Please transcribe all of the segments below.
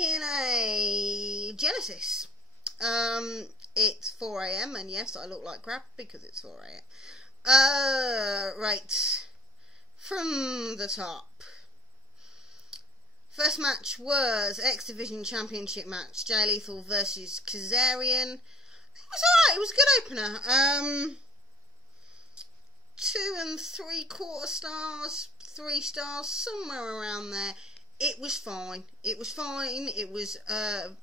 TNA Genesis. It's 4 AM, and yes, I look like crap because it's 4 AM. Right. From the top. First match was X Division Championship match. Jay Lethal versus Kazarian. It was alright, it was a good opener. 2 3/4 stars, 3 stars, somewhere around there. It was fine. It was fine. It was a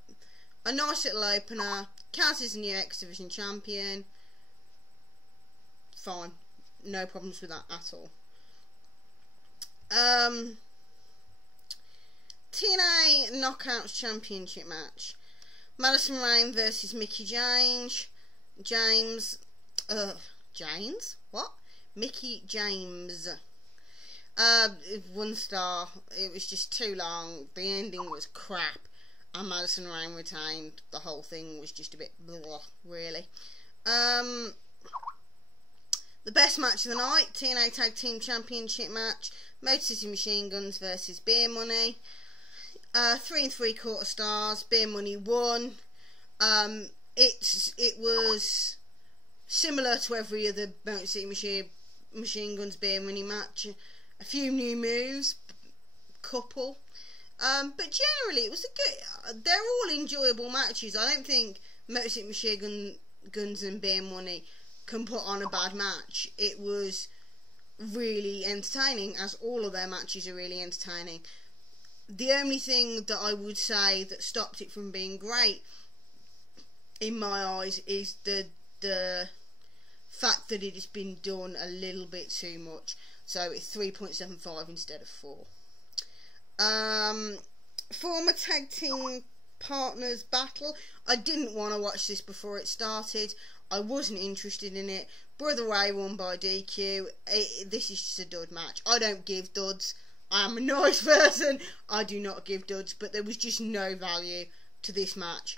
nice little opener. Kaz is the new X Division champion. Fine. No problems with that at all. TNA Knockouts Championship match. Madison Rayne versus Mickie James. James? What? Mickie James. 1 star. It was just too long. The ending was crap. And Madison Rayne retained. The whole thing was just a bit blah, really. The best match of the night, TNA Tag Team Championship match. Motor City Machine Guns versus Beer Money. 3 3/4 stars. Beer Money won. It was similar to every other Motor City Machine Guns Beer Money match. A few new moves, couple. But generally it was a good. They're all enjoyable matches. I don't think Motor City Machine Guns and Beer Money can put on a bad match. It was really entertaining, as all of their matches are really entertaining. The only thing that I would say that stopped it from being great, in my eyes, is the fact that it has been done a little bit too much. So it's 3.75 instead of 4. Former tag team partners battle. I didn't want to watch this before it started. I wasn't interested in it. Brother Ray won by DQ. This is just a dud match. I don't give duds. I am a nice person. I do not give duds. But there was just no value to this match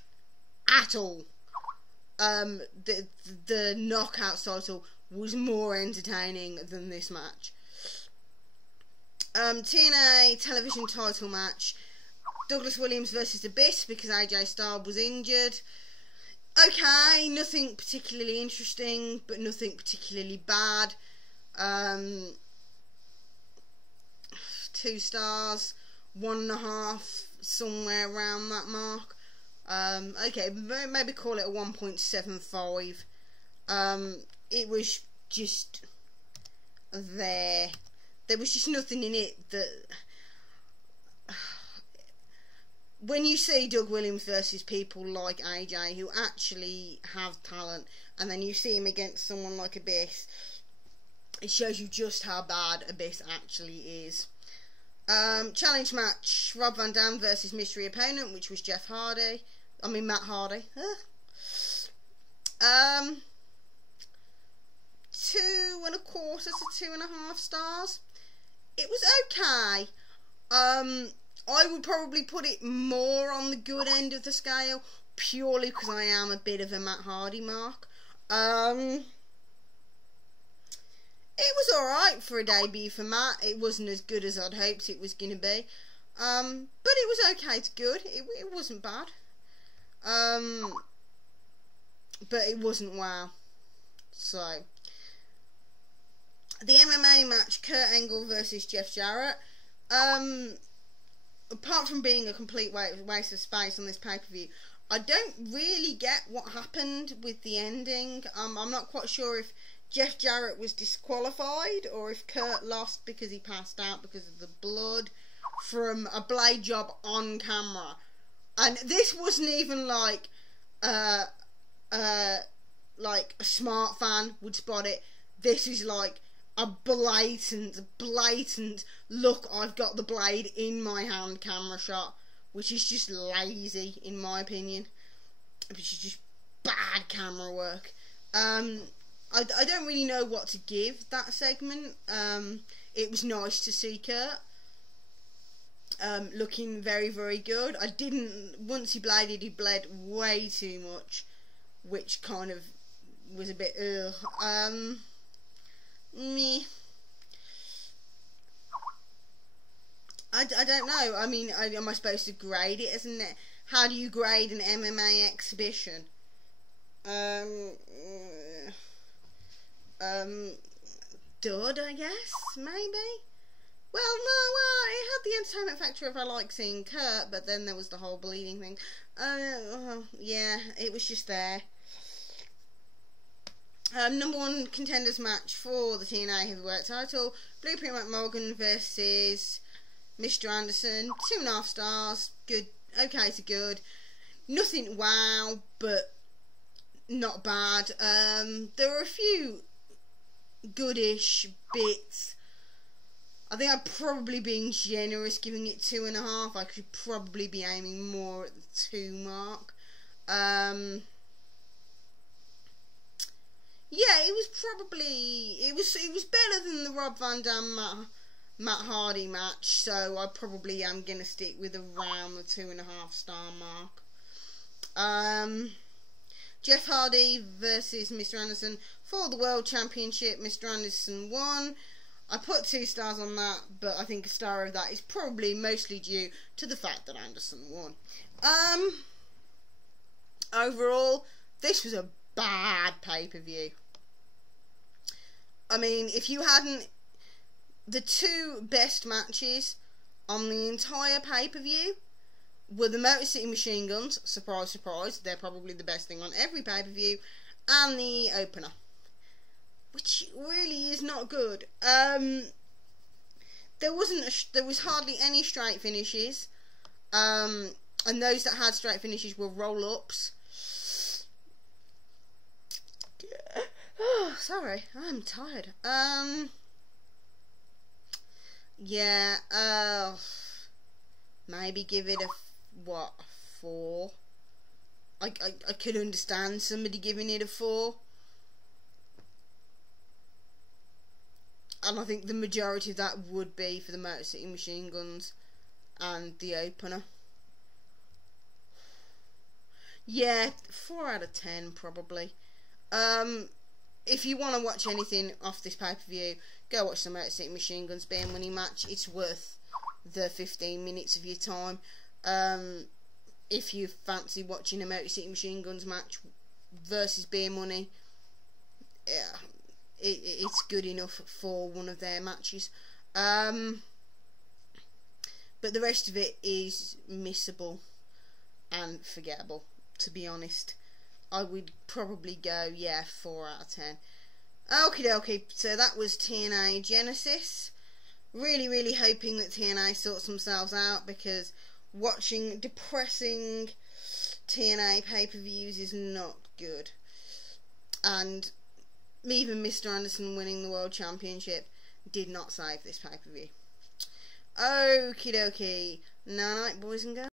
at all. The knockout title was more entertaining than this match. TNA Television title match. Douglas Williams versus Abyss because AJ Styles was injured. Okay, nothing particularly interesting, but nothing particularly bad. 2 stars, 1.5, somewhere around that mark. Okay, maybe call it a 1.75. It was just there. There was just nothing in it that... When you see Doug Williams versus people like AJ who actually have talent, and then you see him against someone like Abyss, it shows you just how bad Abyss actually is. Challenge match, Rob Van Dam versus mystery opponent, which was Matt Hardy. 2.25 to 2.5 stars. It was okay. I would probably put it more on the good end of the scale, purely because I am a bit of a Matt Hardy mark. It was alright for a debut for Matt. It wasn't as good as I'd hoped it was going to be. But it was okay to good. It wasn't bad. But it wasn't wow. So, the MMA match, Kurt Angle versus Jeff Jarrett. Apart from being a complete waste of space on this pay-per-view, I don't really get what happened with the ending. I'm not quite sure if Jeff Jarrett was disqualified or if Kurt lost because he passed out because of the blood from a blade job on camera. And this wasn't even like a smart fan would spot it. This is like a blatant look, I've got the blade in my hand camera shot, which is just lazy in my opinion, which is just bad camera work. I don't really know what to give that segment. It was nice to see Kurt looking very, very good. Once he bladed, he bled way too much, which kind of was a bit me. I don't know. I mean, am I supposed to grade it? Isn't it? How do you grade an MMA exhibition? Dud, I guess, maybe. Well, no, well, it had the entertainment factor if I like seeing Kurt, but then there was the whole bleeding thing. Yeah, it was just there. Number 1 contenders match for the TNA Heavyweight title. Blueprint McMorgan versus Mr. Anderson. 2.5 stars. Good. Okay to good. Nothing wow, but not bad. There were a few goodish bits. I think I'm probably being generous giving it 2.5. I could probably be aiming more at the 2 mark. Yeah, it was probably it was better than the Rob Van Dam Matt Hardy match, so I probably am gonna stick with around the 2.5 star mark. Jeff Hardy versus Mr. Anderson for the World Championship. Mr. Anderson won. I put 2 stars on that, but I think a star of that is probably mostly due to the fact that Anderson won. Overall, this was a bad pay-per-view. I mean, if you hadn't... The 2 best matches on the entire pay-per-view were the Motor City Machine Guns. Surprise, surprise. They're probably the best thing on every pay-per-view. And the opener, which really is not good. There was hardly any straight finishes. And those that had straight finishes were roll-ups. Oh, sorry, I'm tired. Yeah, maybe give it a 4. I could understand somebody giving it a 4. And I think the majority of that would be for the Motor City Machine Guns and the opener. Yeah, 4 out of 10 probably. If you want to watch anything off this pay-per-view, go watch the Motor City Machine Guns Beer Money match. It's worth the 15 minutes of your time. If you fancy watching a Motor City Machine Guns match versus Beer Money, yeah, it's good enough for one of their matches. But the rest of it is missable and forgettable, to be honest. I would probably go, yeah, 4 out of 10. Okie dokie, so that was TNA Genesis. Really hoping that TNA sorts themselves out, because watching depressing TNA pay-per-views is not good. And even Mr. Anderson winning the World Championship did not save this pay-per-view. Okie dokie. Night, boys and girls.